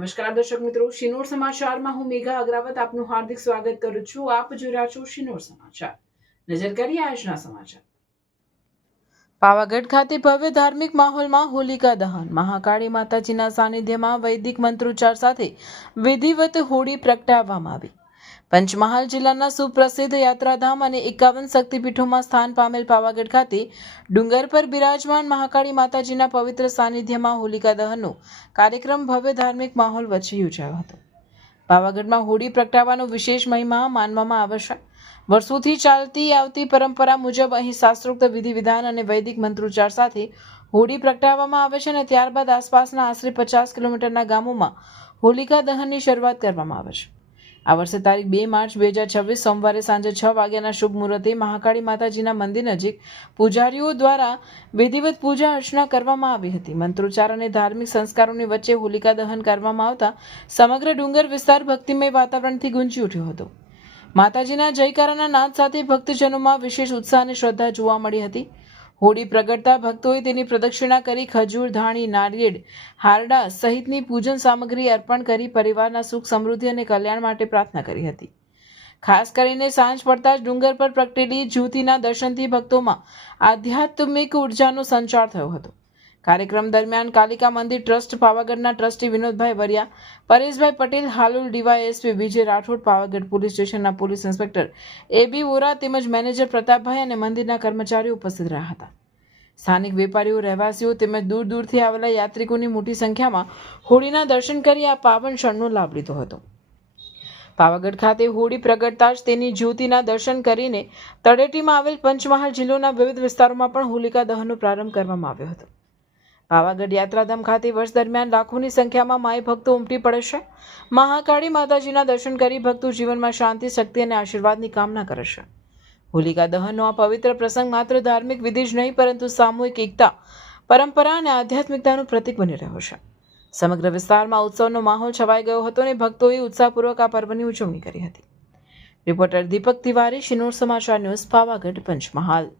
નમસ્કાર દર્શક મિત્રો, શિનોર સમાચારમાં હું મેઘા અગ્રવાલ આપનું હાર્દિક સ્વાગત કરું છું. આપ જોઈ રહ્યા છો શિનોર સમાચાર. નજર કરીએ આજના સમાચાર. પાવાગઢ ખાતે ભવ્ય ધાર્મિક માહોલમાં હોલિકા દહન. મહાકાળી માતાજીના સાનિધ્યમાં વૈદિક મંત્રોચ્ચાર સાથે વિધિવત હોળી પ્રગટાવવામાં આવી. પંચમહાલ જિલ્લાના સુપ્રસિદ્ધ યાત્રાધામ અને 51 શક્તિપીઠોમાં સ્થાન પામેલ પાવાગઢ ખાતે ડુંગર પર બિરાજમાન મહાકાળી માતાજીના પવિત્ર સાનિધ્યમાં હોલિકા દહનનો કાર્યક્રમ ભવ્ય ધાર્મિક માહોલ વચ્ચે યોજાયો હતો. પાવાગઢમાં હોળી પ્રગટાવવાનો વિશેષ મહિમા માનવામાં આવે છે. વર્ષોથી ચાલતી આવતી પરંપરા મુજબ અહીં શાસ્ત્રોક્ત વિધિ વિધાન અને વૈદિક મંત્રોચ્ચાર સાથે હોળી પ્રગટાવવામાં આવે છે અને ત્યારબાદ આસપાસના આશરે 50 કિલોમીટરના ગામોમાં હોલિકા દહનની શરૂઆત કરવામાં આવે છે. આ વર્ષે તારીખ 2 માર્ચ 2026 સોમવારે સાંજે 6 વાગ્યાના શુભ મુહૂર્તે મહાકાળી માતાજીના મંદિર નજીક પૂજારીઓ દ્વારા વિધિવત પૂજા અર્ચના કરવામાં આવી હતી. મંત્રોચ્ચાર અને ધાર્મિક સંસ્કારોની વચ્ચે હોલિકા દહન કરવામાં આવતા સમગ્ર ડુંગર વિસ્તાર ભક્તિમય વાતાવરણથી ગુંજી ઉઠ્યો હતો. માતાજીના જયકારાના નાદ સાથે ભક્તજનોમાં વિશેષ ઉત્સાહ અને શ્રદ્ધા જોવા મળી હતી. હોળી પ્રગટતા ભક્તોએ તેની પ્રદક્ષિણા કરી ખજૂર, ધાણી, નારિયેળ, હારડા સહિતની પૂજન સામગ્રી અર્પણ કરી પરિવારના સુખ, સમૃદ્ધિ અને કલ્યાણ માટે પ્રાર્થના કરી હતી. ખાસ કરીને સાંજ પડતા જ ડુંગર પર પ્રગટેલી જ્યોતિના દર્શનથી ભક્તોમાં આધ્યાત્મિક ઉર્જાનો સંચાર થયો હતો. કાર્યક્રમ દરમિયાન કાલિકા મંદિર ટ્રસ્ટ પાવાગઢના ટ્રસ્ટી વિનોદભાઈ વરિયા, પરેશભાઈ પટેલ, હાલોલ ડીવાયએસપી વિજય રાઠોડ, પાવાગઢ પોલીસ સ્ટેશનના પોલીસ ઇન્સ્પેક્ટર એબી વોરા તેમજ મેનેજર પ્રતાપભાઈ અને મંદિરના કર્મચારીઓ ઉપસ્થિત રહ્યા હતા. સ્થાનિક વેપારીઓ, રહેવાસીઓ તેમજ દૂર દૂરથી આવેલા યાત્રિકોની મોટી સંખ્યામાં હોળીના દર્શન કરી આ પાવન ક્ષણનો લાભ લીધો હતો. પાવાગઢ ખાતે હોળી પ્રગટતા જ તેની જ્યોતિના દર્શન કરીને તળેટીમાં આવેલ પંચમહાલ જિલ્લાના વિવિધ વિસ્તારોમાં પણ હોલિકા દહનનો પ્રારંભ કરવામાં આવ્યો હતો. પાવાગઢ યાત્રાધામ ખાતે વર્ષ દરમિયાન લાખોની સંખ્યામાં માઈ ભક્તો ઉમટી પડે છે. મહાકાળી માતાજીના દર્શન કરી ભક્તો જીવનમાં શાંતિ, શક્તિ અને આશીર્વાદની કામના કરે છે. હોલિકા દહનનો આ પવિત્ર પ્રસંગ માત્ર ધાર્મિક વિધિ જ નહીં પરંતુ સામૂહિક એકતા, પરંપરા અને આધ્યાત્મિકતાનું પ્રતીક બની રહ્યો છે. સમગ્ર વિસ્તારમાં ઉત્સવનો માહોલ છવાઈ ગયો હતો અને ભક્તોએ ઉત્સાહપૂર્વક આ પર્વની ઉજવણી કરી હતી. રિપોર્ટર દીપક તિવારી, શિનોર સમાચાર ન્યૂઝ, પાવાગઢ, પંચમહાલ.